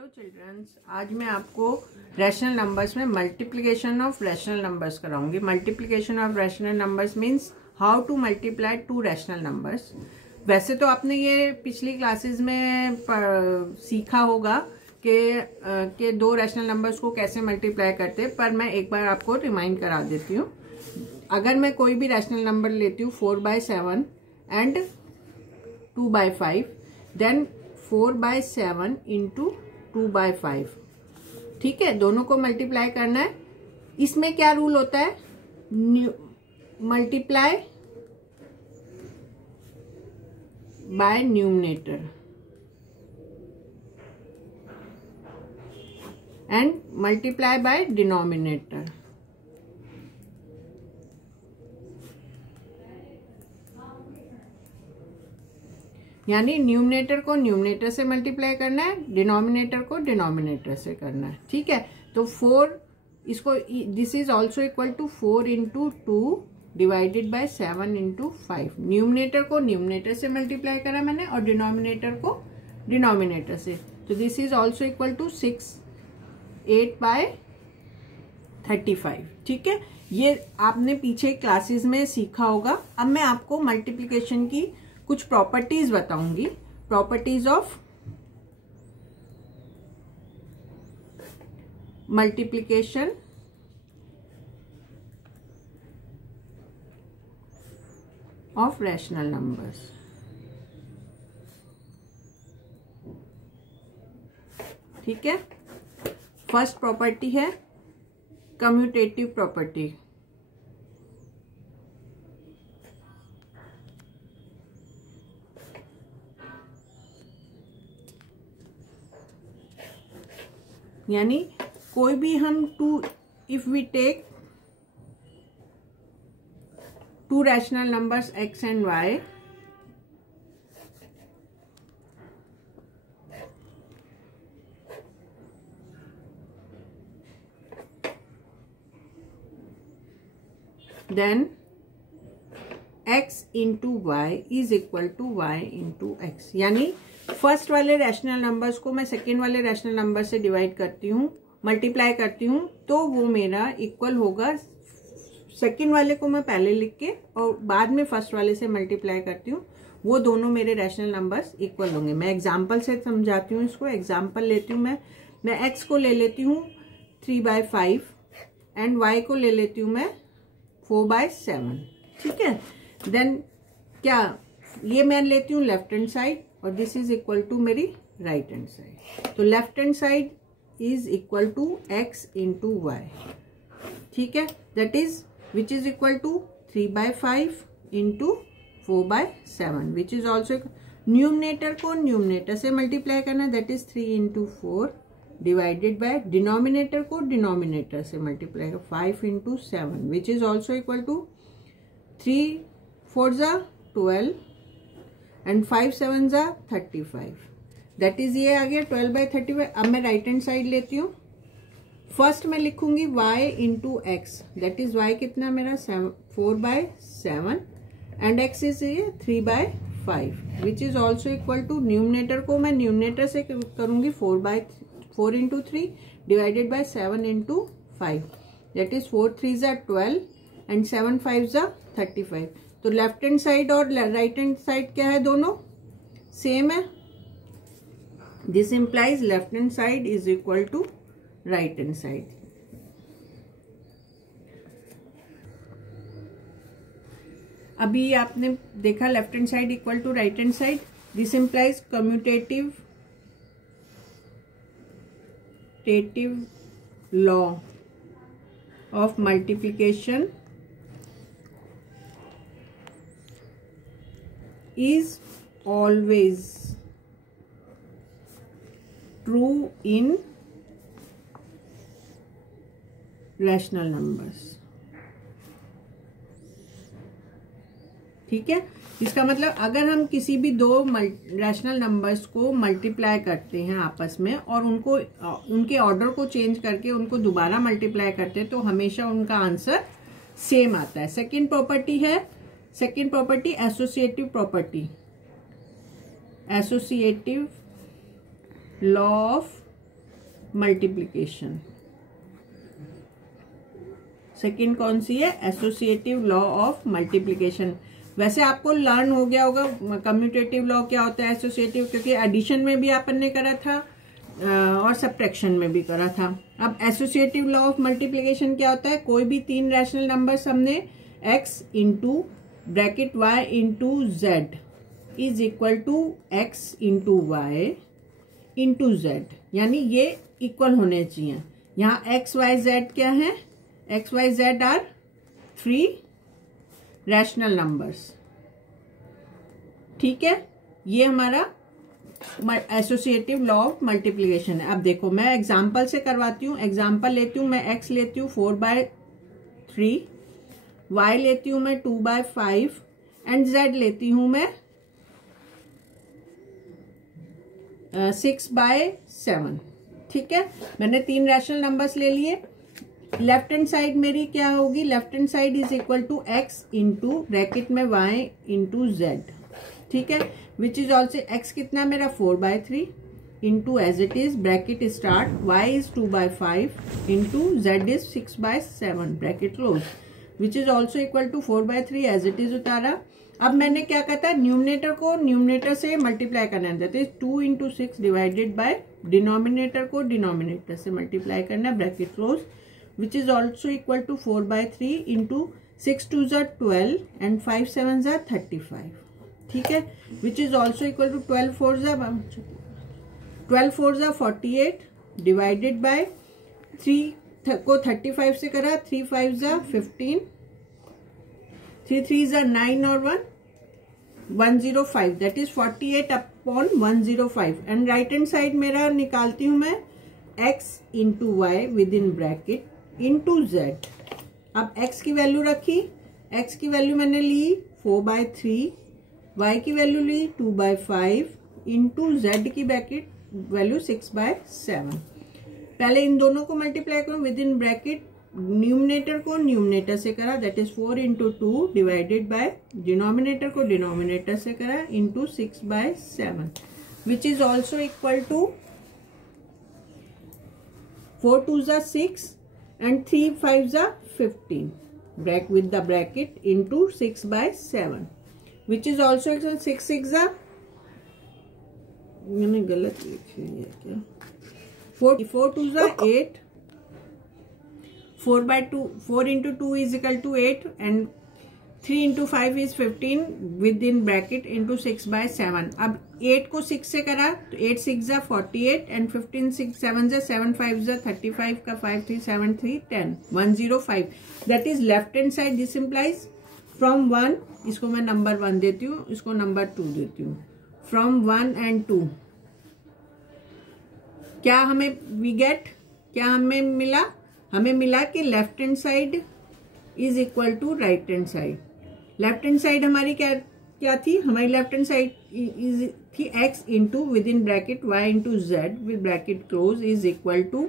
Hello children's, आज मैं आपको रैशनल नंबर्स में मल्टीप्लिकेशन ऑफ रैशनल नंबर्स कराऊंगी। Multiplication of rational numbers means how to multiply two rational numbers. वैसे तो आपने ये पिछली क्लासेस में सीखा होगा कि दो रैशनल नंबर्स को कैसे मल्टीप्लाई करते हैं, पर मैं एक बार आपको रिमाइंड करा देती हूँ। अगर मैं कोई भी रैशनल नंबर लेती हूँ 4/7 एंड 2/5, देन 4/7 इंटू 2/5, ठीक है। दोनों को मल्टीप्लाई करना है। इसमें क्या रूल होता है? Multiply by numerator and multiply by denominator. यानी न्यूमरेटर को न्यूमरेटर से मल्टीप्लाई करना है, डिनोमिनेटर को डिनोमिनेटर से करना है, ठीक है। तो 4 इसको, this is also equal to 4 into 2 divided by 7 into 5। Numerator को न्यूमरेटर से मल्टीप्लाई करा मैंने और डिनोमिनेटर को डिनोमिनेटर से। तो this is also equal to 8/35, ठीक है। ये आपने पीछे क्लासेस में सीखा होगा। अब मैं आपको मल्टीप्लिकेशन की कुछ प्रॉपर्टीज बताऊंगी। Properties of multiplication of rational numbers, ठीक है। फर्स्ट प्रॉपर्टी है कम्यूटेटिव प्रॉपर्टी। यानी कोई भी हम if we take two rational numbers x and y, then x into y is equal to y into x. यानी फर्स्ट वाले रैशनल नंबर्स को मैं सेकेंड वाले रैशनल नंबर से डिवाइड करती हूँ, मल्टीप्लाई करती हूँ, तो वो मेरा इक्वल होगा। सेकेंड वाले को मैं पहले लिख के और बाद में फर्स्ट वाले से मल्टीप्लाई करती हूँ, वो दोनों मेरे रैशनल नंबर्स इक्वल होंगे। मैं एग्जाम्पल से समझाती हूँ इसको। एग्जाम्पल लेती हूँ मैं x को ले लेती हूँ 3/5 एंड y को ले लेती हूँ मैं 4/7, ठीक है। देन क्या, ये मैं लेती हूँ लेफ्ट हैंड साइड और दिस इज इक्वल टू मेरी राइट हैंड साइड। तो left hand side is equal to x into y, ठीक है। That is which is equal to 3/5 into 4/7, which is also. Numerator को न्यूमरेटर से multiply करना है, that is 3 into 4 divided by denominator को denominator से multiply कर 5 into 7, which is also equal to 3 4 12 and 5 7 35। That is ये आ गया 12/35। अब मैं राइट हैंड साइड लेती हूँ। फर्स्ट मैं लिखूंगी y into x, that is y कितना मेरा 4/7 एंड x इज ये 3/5, which is also equal to, numerator को मैं न्यूमरेटर से करूंगी 4 into 3 divided by 7 into 5, that is 4 3 12 and 7 5 35। तो लेफ्ट हैंड साइड और राइट हैंड साइड क्या है? दोनों सेम है। This implies left hand side is equal to right hand side. अभी आपने देखा left hand side equal to right hand side. This implies commutative law of multiplication is always true in rational numbers, ठीक है। इसका मतलब अगर हम किसी भी दो रैशनल नंबर्स को मल्टीप्लाई करते हैं आपस में और उनको उनके ऑर्डर को चेंज करके उनको दोबारा मल्टीप्लाई करते हैं, तो हमेशा उनका आंसर सेम आता है। सेकंड प्रॉपर्टी है second property associative property, associative law of multiplication. Second कौन सी है? Associative law of multiplication. वैसे आपको लर्न हो गया होगा कम्यूटेटिव लॉ क्या होता है, एसोसिएटिव, क्योंकि एडिशन में भी अपन ने करा था और सब्ट्रैक्शन में भी करा था। अब एसोसिएटिव लॉ ऑफ मल्टीप्लिकेशन क्या होता है? कोई भी तीन रैशनल नंबर्स हमने x into bracket y into z is equal to x into y into z, यानी ये इक्वल होने चाहिए। यहाँ x y z क्या है? x y z are three rational numbers. ठीक है, ये हमारा एसोसिएटिव लॉ ऑफ मल्टीप्लिकेशन है। अब देखो मैं एग्जांपल से करवाती हूँ। एग्जांपल लेती हूँ मैं, x लेती हूँ 4/3, y लेती हूँ मैं 2/5 एंड z लेती हूँ मैं 6/7। ठीक है, मैंने तीन रैशनल नंबर्स ले लिए। लेफ्ट हैंड साइड मेरी क्या होगी? Left hand side is equal to x into bracket में y इंटू z। ठीक है, विच इज ऑल्सो x कितना मेरा 4/3 into as it is bracket start y is 2/5 into z is 6/7 bracket close, which is also equal to 4/3 as it is उतारा। अब मैंने क्या कहता है, न्यूमरेटर को न्यूमरेटर से मल्टीप्लाई करना है, that is 2 into 6 divided by denominator को डिनोमिनेटर से मल्टीप्लाई करना, bracket close, which is also equal to 4/3 into 6 2s are 12 and 5 7s are 35। ठीक है, which is also equal to 12 4s are 48 divided by 3 को 35 से करा, 3 5s are 15, 3 3s are 9 और 105, that is 48 upon 105। And right hand side मेरा निकालती हूं मैं x into y within bracket into z. अब x की वैल्यू रखी, x की वैल्यू मैंने ली 4/3, y की वैल्यू ली 2/5 इंटू जेड की ब्रैकेट वैल्यू 6/7। पहले इन दोनों को मल्टीप्लाई करो विद इन ब्रैकेट, न्यूमरेटर को न्यूमरेटर से करा, that is 4 into 2 divided by denominator को डिनोमिनेटर से करा into 6/7, which is also equal to 4 2s are 6 and 3 5s are 15 with the bracket into 6/7, which is also equal 6 6s are, मैंने गलत लिखी है क्या, 4 2s are 8, 4/2 4 into 2 is equal to 8 and 3 into 5 is 15 with in bracket into 6/7। अब 8 को 6 से करा तो 8 6 48 एंड 15 6 7 7 5 35 का 5 3 7 3 10 105, that is left hand side. This implies from 1, इसको मैं नंबर 1 देती हूँ, इसको नंबर 2 देती हूँ। फ्रॉम 1 एंड 2 क्या हमें वी गेट, क्या हमें मिला? हमें मिला कि left hand side is equal to right hand side. Left hand side हमारी क्या थी? हमारी लेफ्ट हैंड साइड थी x into within bracket y into z with bracket close is equal to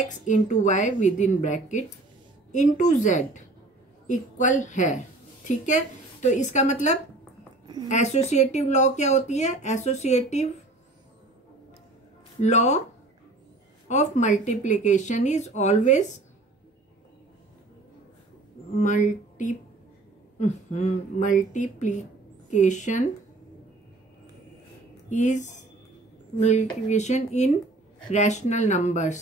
x into y within bracket into z equal है। ठीक है, तो इसका मतलब एसोसिएटिव लॉ क्या होती है? Associative law of multiplication is always multiplication in rational numbers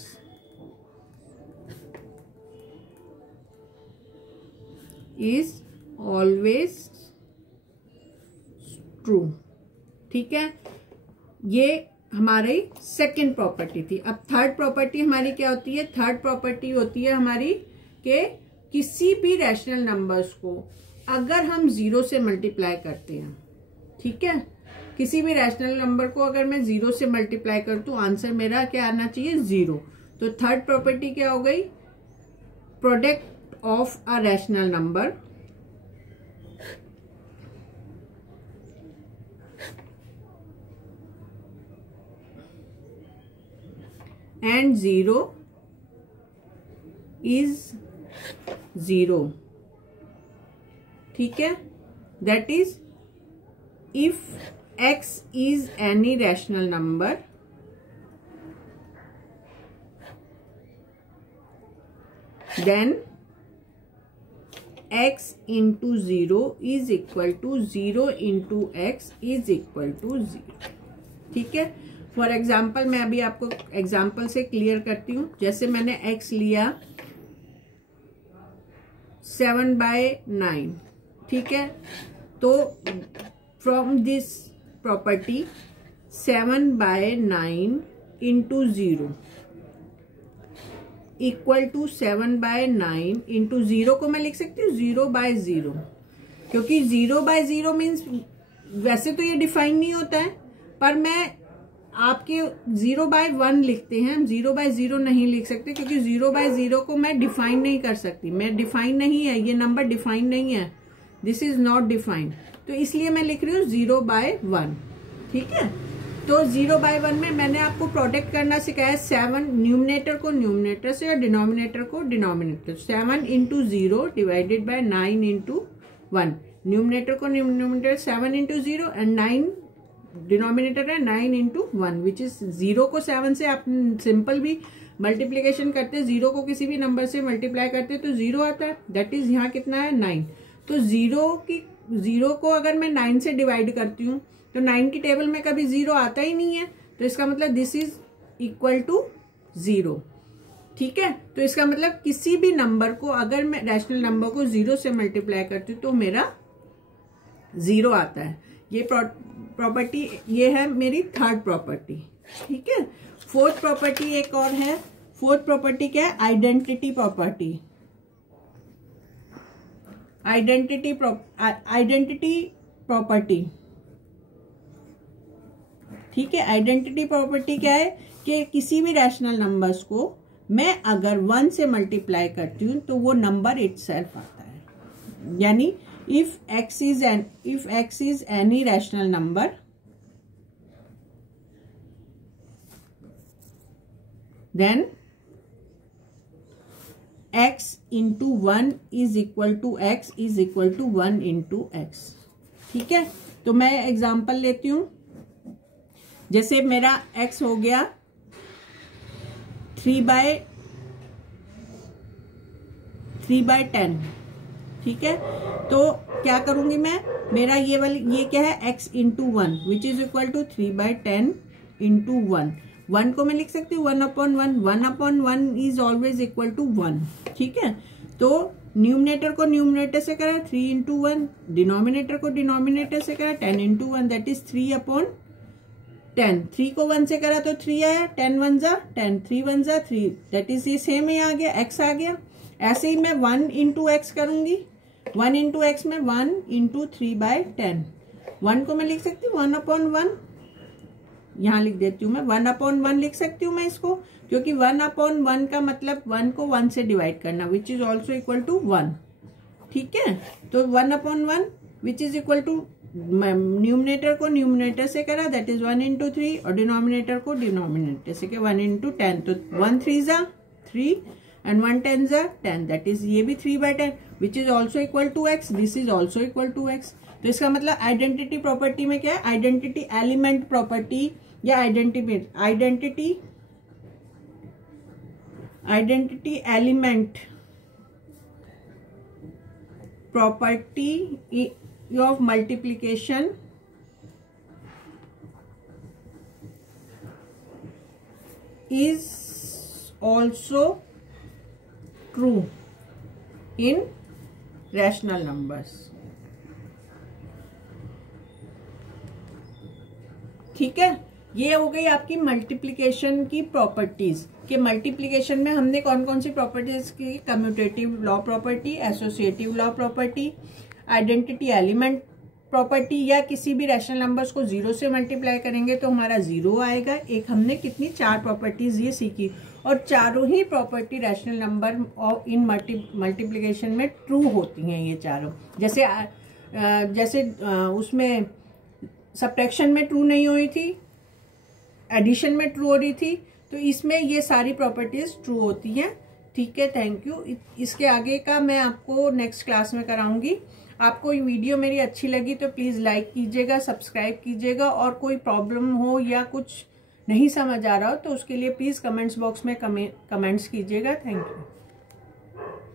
is always true। ठीक है, ये हमारी सेकेंड प्रॉपर्टी थी। अब थर्ड प्रॉपर्टी हमारी क्या होती है? थर्ड प्रॉपर्टी होती है हमारी के किसी भी रैशनल नंबर्स को अगर हम 0 से मल्टीप्लाई करते हैं, ठीक है, किसी भी रैशनल नंबर को अगर मैं 0 से मल्टीप्लाई कर दूं, आंसर मेरा क्या आना चाहिए? 0। तो थर्ड प्रॉपर्टी क्या हो गई? Product of a rational number and 0 is 0। ठीक है, that is if x is any rational number then x into 0 is equal to 0 into x is equal to 0। ठीक है, फॉर एग्जाम्पल मैं अभी आपको एग्जाम्पल से क्लियर करती हूँ। जैसे मैंने x लिया 7/9, ठीक है, तो from this property 7/9 into 0 equal to 7/9 into 0 को मैं लिख सकती हूँ 0/0, क्योंकि 0/0 मीन्स वैसे तो ये डिफाइन नहीं होता है, पर मैं आपके 0/1 लिखते हैं, हम 0/0 नहीं लिख सकते, क्योंकि 0/0 को मैं डिफाइन नहीं कर सकती। मैं डिफाइन नहीं है, ये नंबर डिफाइन नहीं है, दिस इज नॉट डिफाइंड, तो इसलिए मैं लिख रही हूँ 0/1। ठीक है, तो 0/1 में मैंने आपको प्रोडक्ट करना सिखाया। 7 न्यूमिनेटर को न्यूमिनेटर से और डिनोमिनेटर को denominator. 7 into 0 divided by 9 into 1। Numerator को न्यूमिनेटर 7 इंटू 0 एंड 9 डिनोमिनेटर है 9 इंटू 1, विच इज 0 को 7 से आप सिंपल भी मल्टीप्लीकेशन करते, 0 को किसी भी नंबर से मल्टीप्लाई करते तो 0 आता है, दैट इज यहाँ कितना है 9। तो 0 को अगर मैं 9 से डिवाइड करती हूँ तो 9 की टेबल में कभी 0 आता ही नहीं है, तो इसका मतलब दिस इज इक्वल टू 0। ठीक है, तो इसका मतलब किसी भी नंबर को अगर मैं रैशनल नंबर को 0 से मल्टीप्लाई करती हूँ तो मेरा 0 आता है। ये प्रॉपर्टी, ये है मेरी थर्ड प्रॉपर्टी। ठीक है, फोर्थ प्रॉपर्टी एक और है। फोर्थ प्रॉपर्टी क्या है? Identity property. आइडेंटिटी प्रॉपर्टी, ठीक है। आइडेंटिटी प्रॉपर्टी क्या है कि किसी भी रैशनल नंबर्स को मैं अगर 1 से मल्टीप्लाई करती हूँ तो वो नंबर इटसेल्फ आता है। यानी if x is any rational number, then x into 1 is equal to x is equal to 1 into x। ठीक है, तो मैं एग्जांपल लेती हूँ। जैसे मेरा x हो गया 3/10। ठीक है, तो क्या करूंगी मैं, मेरा ये क्या है x into 1 which is equal to 3/10 into 1। 1 को मैं लिख सकती हूँ 1/1। 1/1 इज ऑलवेज इक्वल टू 1। ठीक है, तो न्यूमिनेटर को न्यूमिनेटर से करा 3 इंटू 1, डिनोमिनेटर को डिनोमिनेटर से करा 10 इंटू 1, दैट इज 3/10। 3 को 1 से करा तो 3 आया, 10 1 जा 10, 3 1 जा 3, दैट इज ये सेम ही आ गया, x आ गया। ऐसे ही मैं 1 इंटू एक्स करूंगी। 1 इंटू एक्स में 1 इंटू 3/10। 1 को मैं लिख सकती हूँ 1/1, यहाँ लिख देती हूँ मैं 1/1 लिख सकती हूँ मैं इसको, क्योंकि 1/1 का मतलब 1 को 1 से डिवाइड करना, which is also equal to 1। ठीक है, तो 1/1 which is equal to, numerator को न्यूमिनेटर से करा दैट इज 1 इंटू 3, और डिनोमिनेटर को डिनोमिनेटर से करा 1 इंटू 10, तो 1 3 जा 3 and 1 10 जा 10, दैट इज ये भी 3/10 which is also equal to x, this is also equal to x। तो इसका मतलब आइडेंटिटी प्रॉपर्टी में क्या है, आइडेंटिटी एलिमेंट प्रॉपर्टी या identity element property of multiplication is also true in rational numbers। ठीक है, ये हो गई आपकी मल्टीप्लिकेशन की प्रॉपर्टीज। कि मल्टीप्लिकेशन में हमने कौन कौन सी प्रॉपर्टीज की, commutative law property, associative law property, identity element property, या किसी भी रैशनल नंबर्स को 0 से मल्टीप्लाई करेंगे तो हमारा 0 आएगा। एक हमने कितनी 4 प्रॉपर्टीज ये सीखी, और चारों ही प्रॉपर्टी रैशनल नंबर और इन मल्टीप्लिकेशन में ट्रू होती हैं ये चारों। जैसे उसमें सब्ट्रैक्शन में ट्रू नहीं हुई थी, एडिशन में ट्रू हो रही थी, तो इसमें ये सारी प्रॉपर्टीज ट्रू होती हैं। ठीक है, थैंक यू। इसके आगे का मैं आपको नेक्स्ट क्लास में कराऊंगी। आपको ये वीडियो मेरी अच्छी लगी तो प्लीज़ लाइक कीजिएगा, सब्सक्राइब कीजिएगा, और कोई प्रॉब्लम हो या कुछ नहीं समझ आ रहा हो तो उसके लिए प्लीज़ कमेंट्स बॉक्स में कमेंट्स कीजिएगा। Thank you.